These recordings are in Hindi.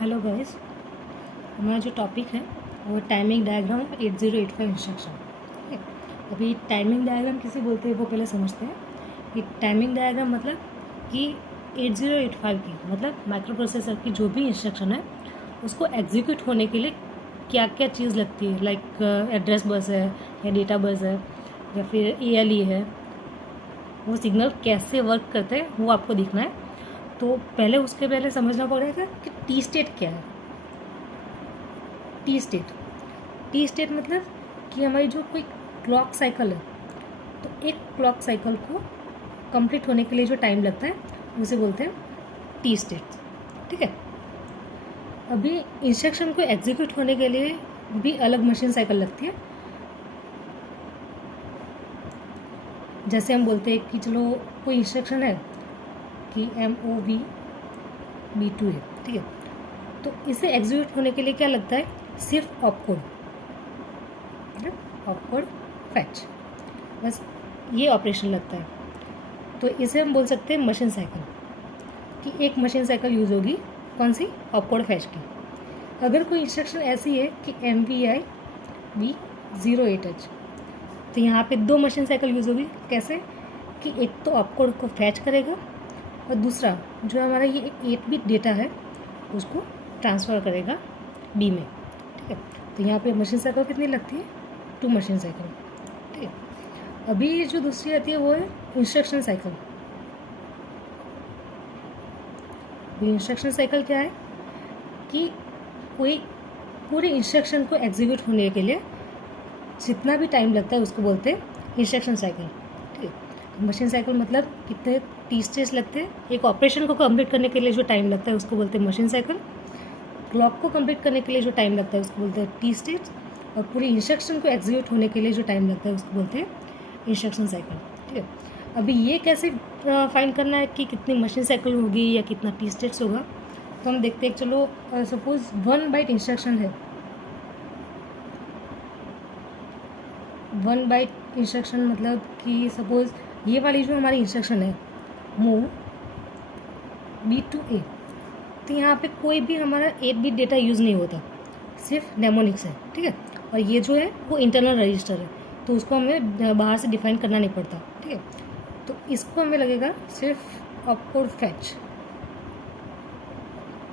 हेलो गाइस, हमारा जो टॉपिक है वो टाइमिंग डायग्राम 8085 इंस्ट्रक्शन। ठीक है, अभी टाइमिंग डायग्राम किसे बोलते हैं वो पहले समझते हैं कि टाइमिंग डायग्राम मतलब कि 8085 की मतलब माइक्रो प्रोसेसर की जो भी इंस्ट्रक्शन है उसको एग्जीक्यूट होने के लिए क्या क्या चीज़ लगती है, लाइक एड्रेस बस है या डेटा बस है या फिर ALE है, वो सिग्नल कैसे वर्क करते हैं वो आपको दिखना है। तो पहले उसके पहले समझना पड़ेगा कि टी स्टेट क्या है। टी स्टेट मतलब कि हमारी जो कोई क्लॉक साइकिल है, तो एक क्लॉक साइकिल को कंप्लीट होने के लिए जो टाइम लगता है उसे बोलते हैं टी स्टेट। ठीक है, अभी इंस्ट्रक्शन को एग्जीक्यूट होने के लिए भी अलग मशीन साइकिल लगती है। जैसे हम बोलते हैं कि चलो कोई इंस्ट्रक्शन है कि MOVB2 है, ठीक है, तो इसे एग्जीक्यूट होने के लिए क्या लगता है, सिर्फ ऑपकोड, ऑपकोड फैच, बस ये ऑपरेशन लगता है। तो इसे हम बोल सकते हैं मशीन साइकिल, कि एक मशीन साइकिल यूज़ होगी कौन सी, ऑपकोड फैच की। अगर कोई इंस्ट्रक्शन ऐसी है कि MVI-B08H, तो यहाँ पे दो मशीन साइकिल यूज़ होगी। कैसे कि एक तो ऑपकोड को फैच करेगा और दूसरा जो हमारा ये 8 बिट डेटा है उसको ट्रांसफ़र करेगा B में। ठीक है, तो यहाँ पे मशीन साइकिल कितनी लगती है, 2 मशीन साइकिल। ठीक है, अभी जो दूसरी आती है वो है इंस्ट्रक्शन साइकिल। इंस्ट्रक्शन साइकिल क्या है कि कोई पूरे इंस्ट्रक्शन को एग्जीक्यूट होने के लिए जितना भी टाइम लगता है उसको बोलते हैं इंस्ट्रक्शन साइकिल। ठीक है, मशीन साइकिल मतलब कितने टी स्टेट्स लगते हैं, एक ऑपरेशन को कंप्लीट करने के लिए जो टाइम लगता है उसको बोलते हैं मशीन साइकिल, क्लॉक को कंप्लीट करने के लिए जो टाइम लगता है उसको बोलते हैं टी स्टेट्स, और पूरी इंस्ट्रक्शन को एग्जीक्यूट होने के लिए जो टाइम लगता है उसको बोलते हैं इंस्ट्रक्शन साइकिल। ठीक है, अभी ये कैसे फाइंड करना है कि कितनी मशीन साइकिल होगी या कितना टी स्टेट्स होगा, तो हम देखते हैं। चलो सपोज 1 बाइट इंस्ट्रक्शन है, 1 बाइट इंस्ट्रक्शन मतलब कि सपोज ये वाली जो हमारी इंस्ट्रक्शन है मूव B to A, तो यहाँ पे कोई भी हमारा 8 बिट डेटा यूज़ नहीं होता, सिर्फ डेमोनिक्स है। ठीक है, और ये जो है वो इंटरनल रजिस्टर है, तो उसको हमें बाहर से डिफाइन करना नहीं पड़ता। ठीक है, तो इसको हमें लगेगा सिर्फ ऑपकोड फैच।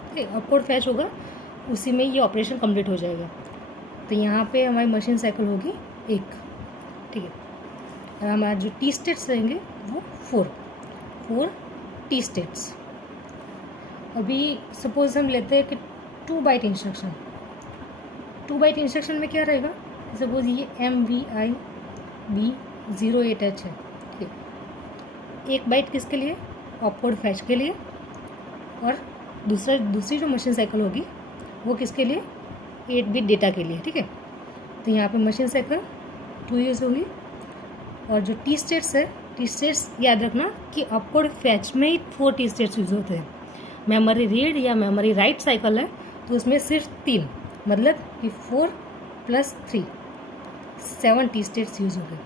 ठीक है, ऑपकोड फैच होगा, उसी में ये ऑपरेशन कंप्लीट हो जाएगा। तो यहाँ पे हमारी मशीन साइकिल होगी 1। ठीक है, और हमारा जो टी स्टेट्स रहेंगे वो 4 टी स्टेट्स। अभी सपोज हम लेते हैं कि 2 बाइट इंस्ट्रक्शन। 2 बाइट इंस्ट्रक्शन में क्या रहेगा, सपोज ये MVI-B08H है। ठीक है, 1 बाइट किसके लिए, ऑपकोड फैच के लिए, और दूसरी जो मशीन साइकिल होगी वो किसके लिए, 8 बिट डेटा के लिए। ठीक है, तो यहाँ पे मशीन साइकिल 2 यूज़ होगी, और जो टी स्टेट्स है, टी स्टेट्स याद रखना कि ऑपकोड फैच में ही 4 टी स्टेट्स यूज़ होते हैं। मेमोरी रीड या मेमोरी राइट साइकिल है तो उसमें सिर्फ 3, मतलब कि 4 + 3 7 टी स्टेट्स यूज़ हो गए।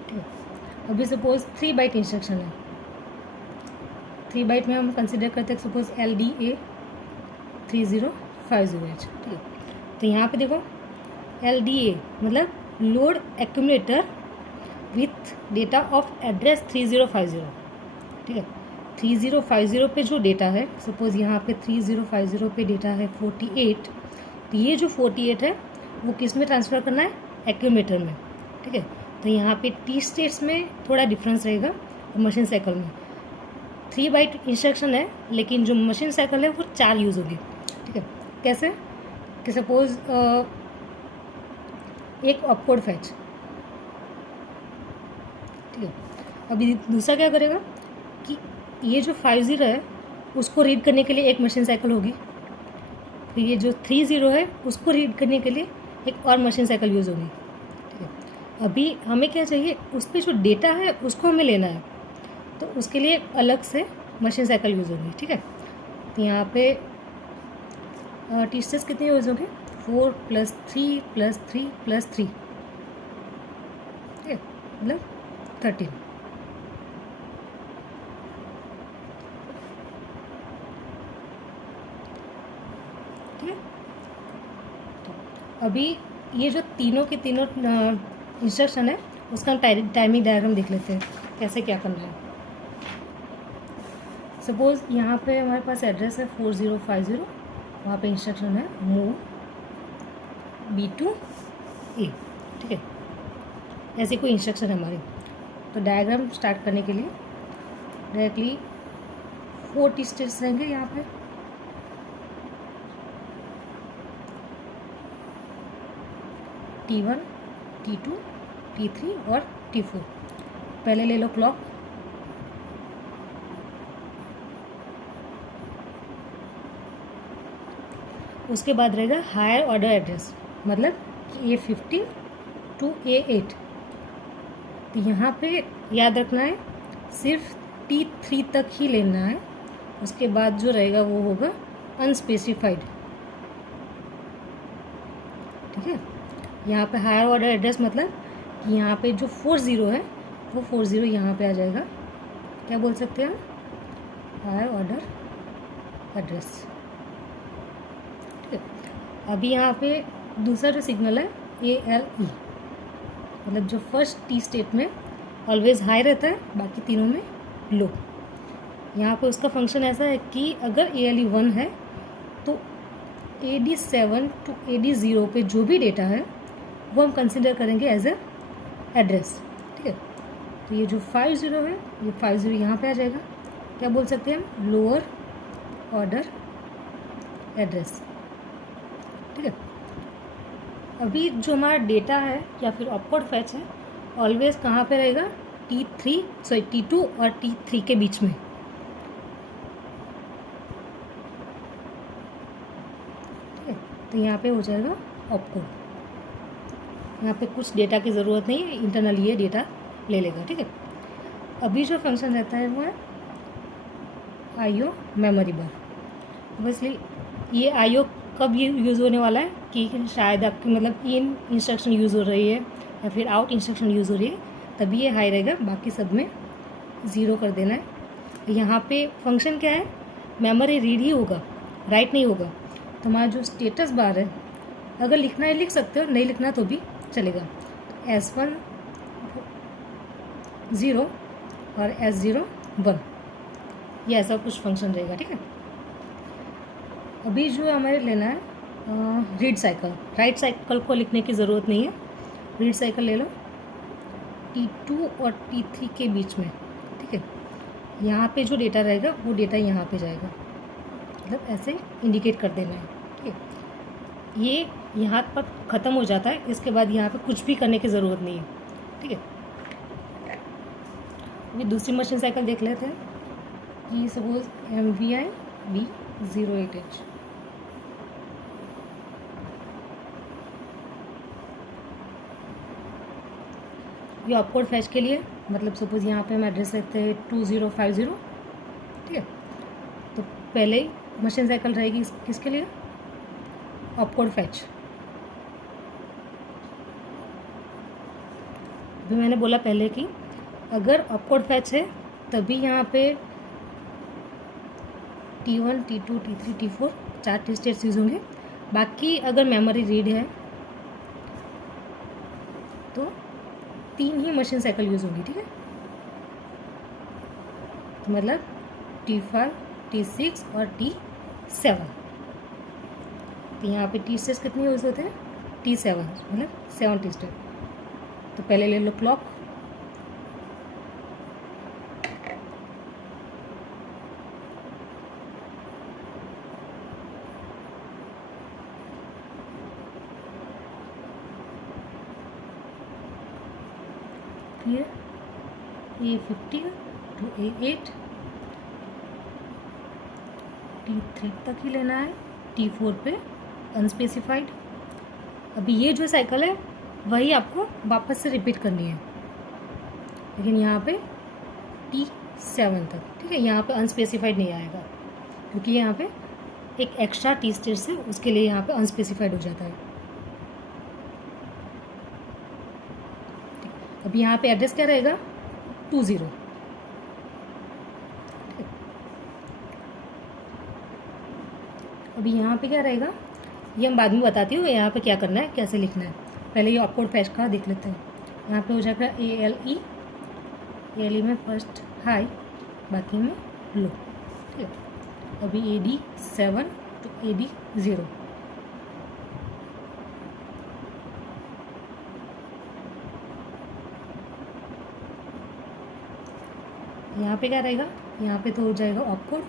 ठीक है, अभी सपोज 3 बाइट इंस्ट्रक्शन है, 3 बाइट में हम कंसिडर करते हैं सपोज LDA 3050H। ठीक है, तो यहाँ पे देखो LDA मतलब load accumulator with data of address 3050। ठीक है, 3050 पे जो डेटा है, सपोज यहाँ पे 3050 पे डेटा है 48, तो ये जो 48 है वो किस में ट्रांसफ़र करना है, एक्यूमुलेटर में। ठीक है, तो यहाँ पे टी स्टेट्स में थोड़ा डिफरेंस रहेगा और मशीन साइकिल में। 3 बाइट इंस्ट्रक्शन है लेकिन जो मशीन साइकिल है वो 4 यूज़ होगी। ठीक है, कैसे कि सपोज एक ऑपकोड फैच। ठीक है, अभी दूसरा क्या करेगा कि ये जो 50 है उसको रीड करने के लिए एक मशीन साइकिल होगी, फिर ये जो 30 है उसको रीड करने के लिए एक और मशीन साइकिल यूज़ होगी। ठीक है, अभी हमें क्या चाहिए, उस पर जो डेटा है उसको हमें लेना है, तो उसके लिए अलग से मशीन साइकिल यूज़ होगी। ठीक है, तो यहाँ पे टी स्टेट्स कितने यूज़ होंगे, 4 + 3 + 3 + 3, ठीक है, मतलब 13। अभी ये जो तीनों के तीनों इंस्ट्रक्शन है उसका हम टाइमिंग डायग्राम देख लेते हैं कैसे क्या करना है। सपोज़ यहाँ पे हमारे पास एड्रेस है 4050, वहाँ पे इंस्ट्रक्शन है मूव B to A, ठीक है। ऐसी कोई इंस्ट्रक्शन है हमारी, तो डायग्राम स्टार्ट करने के लिए डायरेक्टली 4 T स्टेट्स रहेंगे यहाँ पे। T1, T2, T3 और T4। पहले ले लो क्लॉक, उसके बाद रहेगा हायर ऑर्डर एड्रेस, मतलब A15 to A8। तो यहाँ पे याद रखना है सिर्फ T3 तक ही लेना है, उसके बाद जो रहेगा वो होगा अनस्पेसिफाइड, ठीक है। यहाँ पे हायर ऑर्डर एड्रेस मतलब कि यहाँ पे जो 40 है वो 40 यहाँ पे आ जाएगा, क्या बोल सकते हैं हायर ऑर्डर एड्रेस, ठीक है। अभी यहाँ पे दूसरा जो सिग्नल है ALE, मतलब जो फर्स्ट T स्टेट में ऑलवेज हाई रहता है, बाकी तीनों में लो। यहाँ पे उसका फंक्शन ऐसा है कि अगर ALE 1 है तो AD7 to AD0 पे जो भी डेटा है वो हम कंसिडर करेंगे एज ए एड्रेस, ठीक है। तो ये जो 50 है ये 50 यहाँ पे आ जाएगा, क्या बोल सकते हैं हम लोअर ऑर्डर एड्रेस, ठीक है। अभी जो हमारा डेटा है या फिर ऑपकोड फैच है ऑलवेज कहाँ पे रहेगा T2 और T3 के बीच में, ठीक है। तो यहाँ पे हो जाएगा ऑपकोड, यहाँ पे कुछ डेटा की ज़रूरत नहीं है, इंटरनली ये डेटा ले लेगा, ठीक है। अभी जो फंक्शन रहता है वो है IO मेमोरी बार। ऑब्वियसली ये IO कब यूज़ होने वाला है कि शायद आपकी मतलब इन इंस्ट्रक्शन यूज़ हो रही है या फिर आउट इंस्ट्रक्शन यूज़ हो रही है, तभी ये हाई रहेगा, बाकी सब में 0 कर देना है। यहाँ पे फंक्शन क्या है, मेमोरी रीड ही होगा, राइट नहीं होगा। तो हमारा जो स्टेटस बार है अगर लिखना है लिख सकते हो, नहीं लिखना तो भी चलेगा। तो S1 0 और S0 1, ये ऐसा कुछ फंक्शन रहेगा, ठीक है। अभी जो हमारे लेना है रीड साइकिल, राइट साइकिल को लिखने की ज़रूरत नहीं है, रीड साइकिल ले लो T2 और T3 के बीच में, ठीक है। यहाँ पे जो डेटा रहेगा वो डेटा यहाँ पे जाएगा, मतलब ऐसे इंडिकेट कर देना है, ठीक है। ये यहाँ पर ख़त्म हो जाता है, इसके बाद यहाँ पे कुछ भी करने की ज़रूरत नहीं है, ठीक है। अभी दूसरी मशीन साइकिल देख लेते हैं कि सपोज MVI B08H, ये ऑपकोड फैच के लिए, मतलब सपोज यहाँ पे हम एड्रेस लेते हैं 2050, ठीक है। तो पहले ही मशीन साइकिल रहेगी किसके लिए, ऑपकोड फैच। अभी मैंने बोला पहले कि अगर ऑपकोड फैच है तभी यहाँ पे T1, T2, T3, T4 4 T states use होंगे। बाकी अगर मेमोरी रीड है तो 3 ही मशीन साइकिल यूज़ होंगी, ठीक है। तो मतलब T5, T6 और T7। तो यहाँ पे T स्टेट्स कितनी यूज़ होते हैं T7, मतलब 7 T स्टेट। तो पहले ले लो clock, clear, A15 to A8, T3 तक ही लेना है, T4 पे अनस्पेसिफाइड। अभी ये जो साइकिल है वही आपको वापस से रिपीट करनी है, लेकिन यहाँ पे T7 तक, ठीक है। यहाँ पे अनस्पेसिफाइड नहीं आएगा क्योंकि यहाँ पे एक एक्स्ट्रा T स्टेट्स है, उसके लिए यहाँ पे अनस्पेसिफाइड हो जाता है। अब यहाँ पे एड्रेस क्या रहेगा 20, अभी यहाँ पे क्या रहेगा ये हम बाद में बताती हूँ यहाँ पे क्या करना है, कैसे लिखना है। पहले ये ऑपकोड फैच का देख लेते हैं। यहाँ पे हो जाएगा ALE में फर्स्ट हाई, बाकी में लो, ठीक है। अभी AD7 तो AD0, यहाँ पे क्या रहेगा, यहाँ पे तो हो जाएगा ऑपकोड,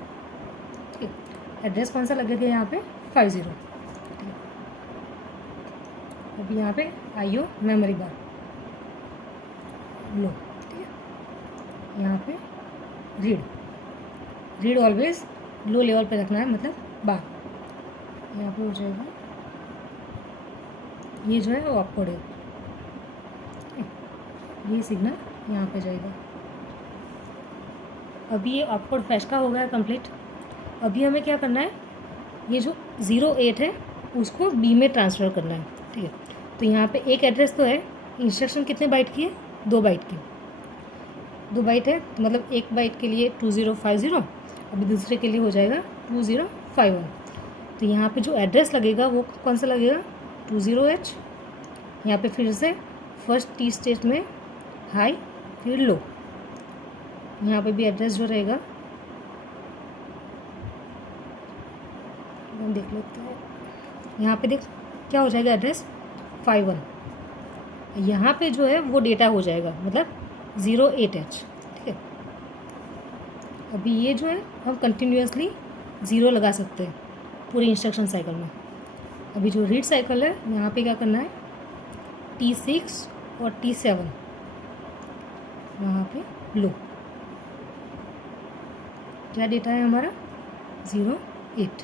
ठीक है। एड्रेस कौन सा लगेगा यहाँ पे 50, ठीक है। अभी यहाँ पे IO मेमोरी बार लो, ठीक है। यहाँ पे रीड ऑलवेज लो लेवल पे रखना है, मतलब बार। यहाँ पे हो जाएगा, ये जो है वो ऑपकोड है, ये सिग्नल यहाँ पे जाएगा। अभी ये ऑपकोड फैच का हो गया कंप्लीट। अभी हमें क्या करना है, ये जो 08 है उसको B में ट्रांसफ़र करना है, ठीक है। तो यहाँ पे एक एड्रेस तो है, इंस्ट्रक्शन कितने बाइट की है, 2 बाइट की, 2 बाइट है, मतलब एक बाइट के लिए 2050, अभी दूसरे के लिए हो जाएगा 2051। तो यहाँ पे जो एड्रेस लगेगा वो कौन सा लगेगा, 20H। यहाँ पे फिर से फर्स्ट T स्टेट में हाई फिर लो, यहाँ पे भी एड्रेस जो रहेगा हम देख लेते हैं। यहाँ पे देख क्या हो जाएगा, एड्रेस 51। यहाँ पे जो है वो डेटा हो जाएगा, मतलब 08H, ठीक है। अभी ये जो है हम कंटिन्यूसली 0 लगा सकते हैं पूरे इंस्ट्रक्शन साइकिल में। अभी जो रीड साइकिल है यहाँ पे क्या करना है, T6 और T7 वहाँ पे लो, क्या डेटा है हमारा 08।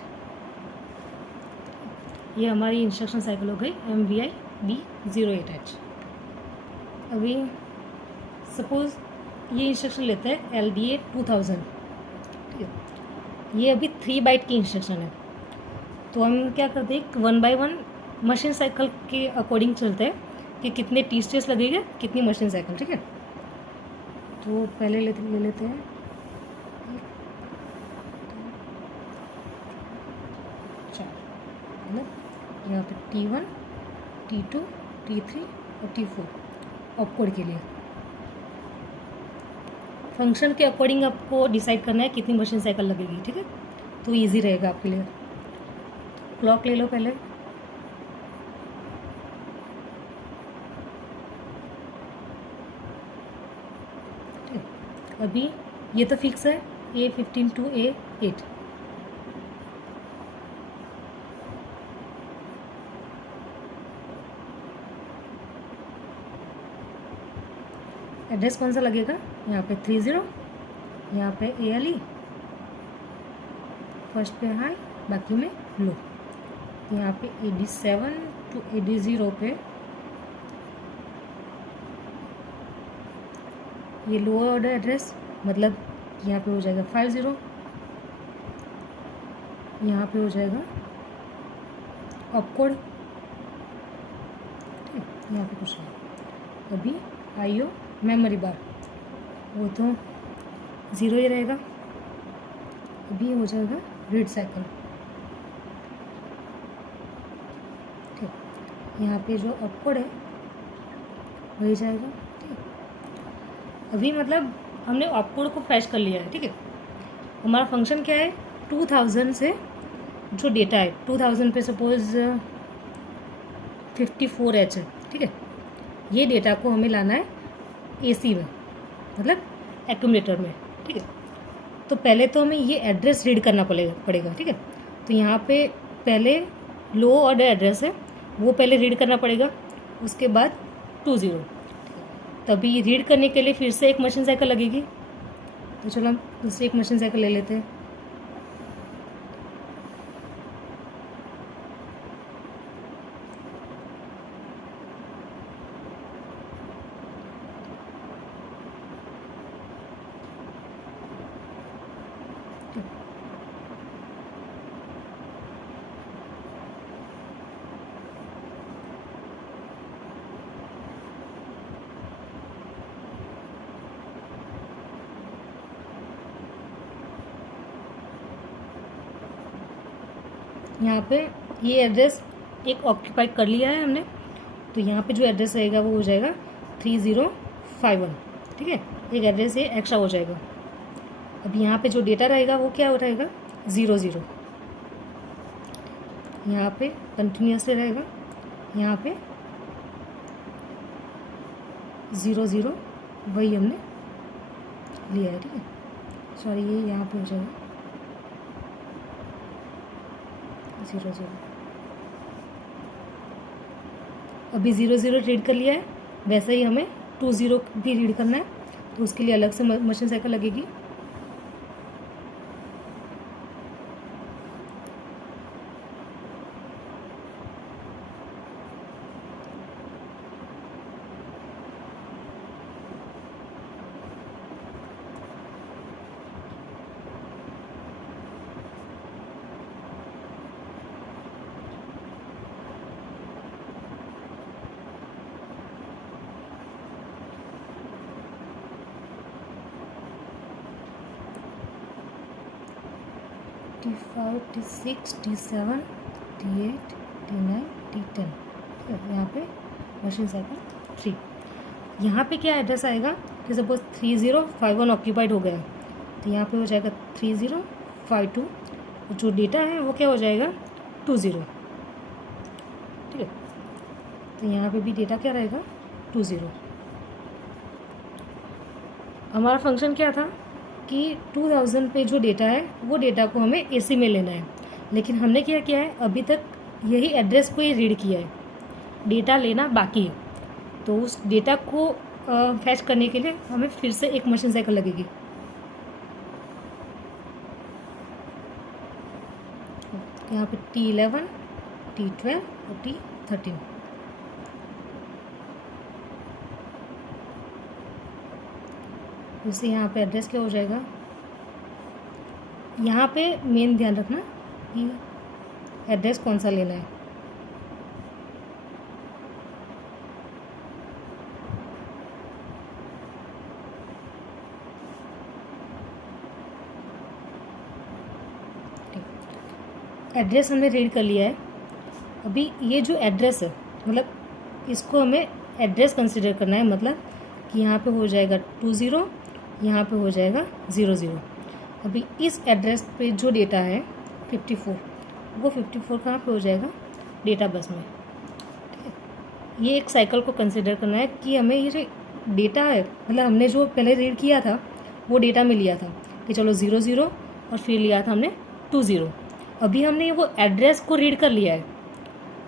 ये हमारी इंस्ट्रक्शन साइकिल हो गई MVI B08H। अभी सपोज़ ये इंस्ट्रक्शन लेते हैं LDA 2000, ठीक है। ये अभी 3 बाइट की इंस्ट्रक्शन है, तो हम क्या करते हैं, 1 बाय 1 मशीन साइकिल के अकॉर्डिंग चलते हैं कि कितने T स्टेज लगेगा, कितनी मशीन साइकिल, ठीक है। तो पहले ले लेते हैं 4, मतलब यहाँ पे T1 T2 T3 और T4 ऑपकोड के लिए। फंक्शन के अकॉर्डिंग आपको डिसाइड करना है कितनी मशीन साइकिल लगेगी, ठीक है। तो इजी रहेगा आपके लिए। क्लॉक ले लो पहले, अभी ये तो फिक्स है A15 to A8। एड्रेस कौन सा लगेगा, यहाँ पे 30, यहाँ पे ALE फर्स्ट पे हाई, बाकी में लो। यहाँ पे AD7 to AD0 पे ये लो ऑर्डर एड्रेस, मतलब यहाँ पे हो जाएगा 50, यहाँ पे हो जाएगा ऑपकोड, यहाँ पे कुछ नहीं। अभी IO मेमोरी बार वो तो 0 ही रहेगा। अभी हो जाएगा रीड साइकिल, ठीक। यहाँ पे जो ऑपकोड है वही जाएगा, ठीक। अभी मतलब हमने ऑपकोड को फैच कर लिया है, ठीक है। हमारा फंक्शन क्या है, 2000 से जो डेटा है 2000 पे सपोज 54H है, ठीक है। ये डेटा को हमें लाना है AC में, मतलब एक्यूमुलेटर में, ठीक है। तो पहले तो हमें ये एड्रेस रीड करना पड़ेगा, ठीक है। तो यहाँ पे पहले लो ऑर्डर एड्रेस है वो पहले रीड करना पड़ेगा, उसके बाद 20। तभी रीड करने के लिए फिर से एक मशीन साइकिल लगेगी। तो चलो हम दूसरी एक मशीन साइकिल ले लेते हैं। यहाँ पे ये एड्रेस एक ऑक्यूपाइड कर लिया है हमने, तो यहाँ पे जो एड्रेस रहेगा वो हो जाएगा 3051, ठीक है। एक एड्रेस ये एक्स्ट्रा हो जाएगा। अब यहाँ पे जो डेटा रहेगा वो क्या रहेगा 00, यहाँ पे कंटिन्यूसली रहेगा, यहाँ पे 00 वही हमने लिया है, ठीक है। सॉरी ये यहाँ पे हो जाएगा 00। अभी 00 रीड कर लिया है, वैसे ही हमें 20 भी रीड करना है, तो उसके लिए अलग से मशीन साइकिल लगेगी। T5, T6, T7, T8, T9, T10, यहाँ पे मशीन साइकिल 3। यहाँ पे क्या एड्रेस आएगा कि सपोज 3051 ऑक्यूपाइड हो गया, तो यहाँ पे हो जाएगा 3052, और जो डेटा है वो क्या हो जाएगा 20, ठीक है। तो यहाँ पे भी डेटा क्या रहेगा 20। हमारा फंक्शन क्या था कि 2000 पे जो डेटा है वो डेटा को हमें एसी में लेना है, लेकिन हमने क्या किया है अभी तक यही एड्रेस को ही रीड किया है, डेटा लेना बाकी है। तो उस डेटा को फैच करने के लिए हमें फिर से एक मशीन साइकिल लगेगी। यहाँ पे T11, T12 और T13। उससे यहाँ पे एड्रेस क्या हो जाएगा, यहाँ पे मेन ध्यान रखना कि एड्रेस कौन सा लेना है। एड्रेस हमने रीड कर लिया है। अभी ये जो एड्रेस है मतलब इसको हमें एड्रेस कंसिडर करना है, मतलब कि यहाँ पे हो जाएगा 20, यहाँ पे हो जाएगा 00। अभी इस एड्रेस पे जो डेटा है 54, वो 54 कहाँ पे हो जाएगा डेटा बस में, ठीक है। ये एक साइकिल को कंसिडर करना है कि हमें ये जो डेटा है मतलब हमने जो पहले रीड किया था वो डेटा में लिया था कि चलो 00 और फिर लिया था हमने 20। अभी हमने वो एड्रेस को रीड कर लिया है,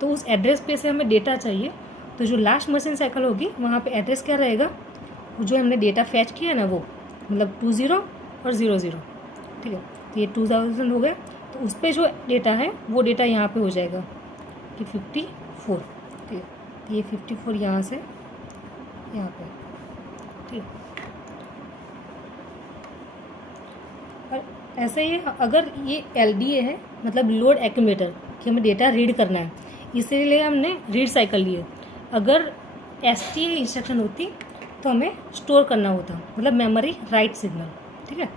तो उस एड्रेस पे से हमें डेटा चाहिए, तो जो लास्ट मशीन साइकिल होगी वहाँ पे एड्रेस क्या रहेगा, जो हमने डेटा फैच किया ना वो मतलब 20 और 00, ठीक है। तो ये 2000 हो गया, तो उस पर जो डेटा है वो डेटा यहाँ पे हो जाएगा कि 54, ठीक है। तो ये 54 यहाँ से यहाँ पे, ठीक है। और ऐसे ही अगर ये LDA है मतलब लोड एक्यूमुलेटर कि हमें डेटा रीड करना है, इसीलिए हमने रीड साइकिल लिए। अगर STA इंस्ट्रक्शन होती तो हमें स्टोर करना होता मतलब मेमोरी राइट सिग्नल, ठीक है।